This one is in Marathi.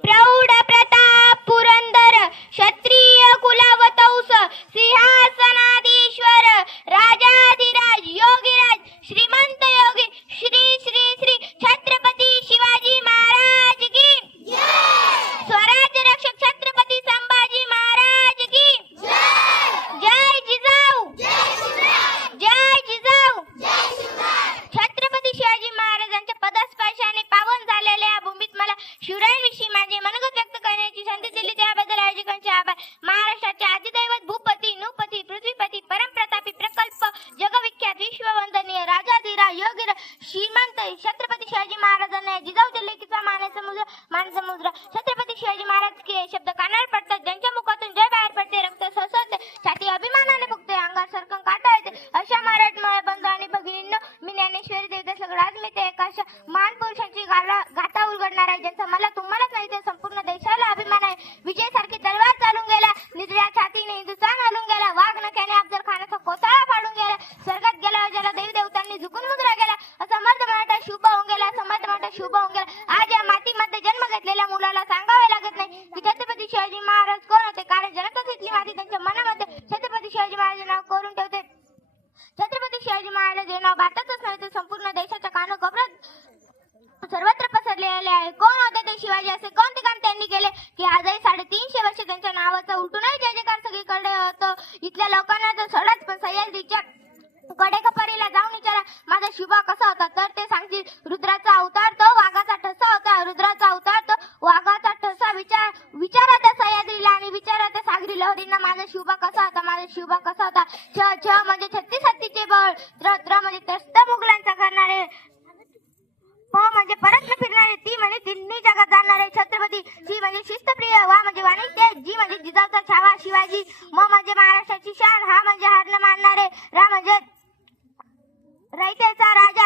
प्रौढ प्रताप पुरंदर क्षत्रिय कुलावतंस सिंहासनाधीश्वर राजाधिराज योगीराज श्रीमंत योगी श्री श्री श्री छत्रपती शिवाजी महाराज की स्वराज्य रक्षक छत्रपती संभाजी महाराज की जय जिजाऊ जय जिजाऊ छत्रपती शिवाजी महाराजांच्या पदस्पर्शाने पावन झालेल्या या भूमीत मला शिवरायांविषयी माझे मनोगत व्यक्त करण्याची संधी दिली त्याबद्दल आयोजकांचे आभार. महाराष्ट्राचे आदिदैवत भूपती नृपती पृथ्वीपती परमप्रतापी प्रकल्प जगविख्यात विश्ववंदनीय राजाधिराज योगीराज श्रीमंत छत्रपती शिवाजी महाराजांना जिजाऊच्या लेखीचा मानसमुद्र छत्रपती शिवाजी महाराज के शब्द कानावर पडतात, ज्यांच्या मुखातून जय बाहेर पडते, रक्त सळसळते, छाती अभिमानाने फुगते, अंगात सरकन काटा येते, अशा मराठमोळ्या बंधू आणि भगिनींनो, मी ज्ञानेश्वरी देवदास लगडाच मी ते एका अशा महान पुरुषांची गाथा उलगडणार आहे ज्यांचा मला तुम्हालाच नाही तर संपूर्ण देशाला अभिमान आहे. विजयसारखी तलवार चालून गेला, निधड्या छातीने हिंदुस्थान हलून गेला, वाघ नख्याने अफजल खानाचा कोथळा फाडून गेला, स्वर्गात गेला ज्याला देवी देवतांनी झुकून मुजरा गेला, समर्थ मराठा शुभ होऊन गेला, समर्थ मराठा शुभ होऊन गेला. आज या मातीमध्ये जन्म घेतलेल्या मुलाला सांगावे लागत नाही की छत्रपती शिवाजी महाराज कोण होते, कारण जनताच इथली माती त्यांच्या मनामध्ये छत्रपती शिवाजी महाराज नाव करून ठेवते. छत्रपती शिवाजी महाराज हे नाव भारतातच नाही तर संपूर्ण देशाच्या कानाकोपऱ्यात सर्वत्र पसरलेले आहे. कोण होते ते शिवाजी, असे कोणते काम त्यांनी केले की आजही 350 वर्ष त्यांच्या नावाचा उलटूनही जय जयकार सगळीकडे होतं. इथल्या लोकांना तर सोडाच, पण सह्याद्रीच्या कडेकपारीला जाऊन विचारा माझा शिवा कसा होता, तर ते सांगतील रुद्राचा अवतार तो वाघाचा ठसा होता, रुद्राचा अवतार तो वाघाचा ठसा. विचारा त्या सह्याद्रीला आणि विचारा त्या सागरी लहरींना माझा शिवबा कसा होता, माझा शिवबा कसा होता. छ म्हणजे 36 हत्तीचे बळ, त्र म्हणजे त्रस्त मुघलांचा करणारे, प म्हणजे परत न फिरणारे, ती म्हणजे तिन्ही जगात जाणारे छत्रपती, शी म्हणजे शिस्तप्रिय, वा म्हणजे वाणिज्य, जी म्हणजे जिजाऊचा छावा शिवाजी, म म्हणजे महाराष्ट्राची शान, हा म्हणजे हार न मानणारे, रा म्हणजे रयतेचा राजा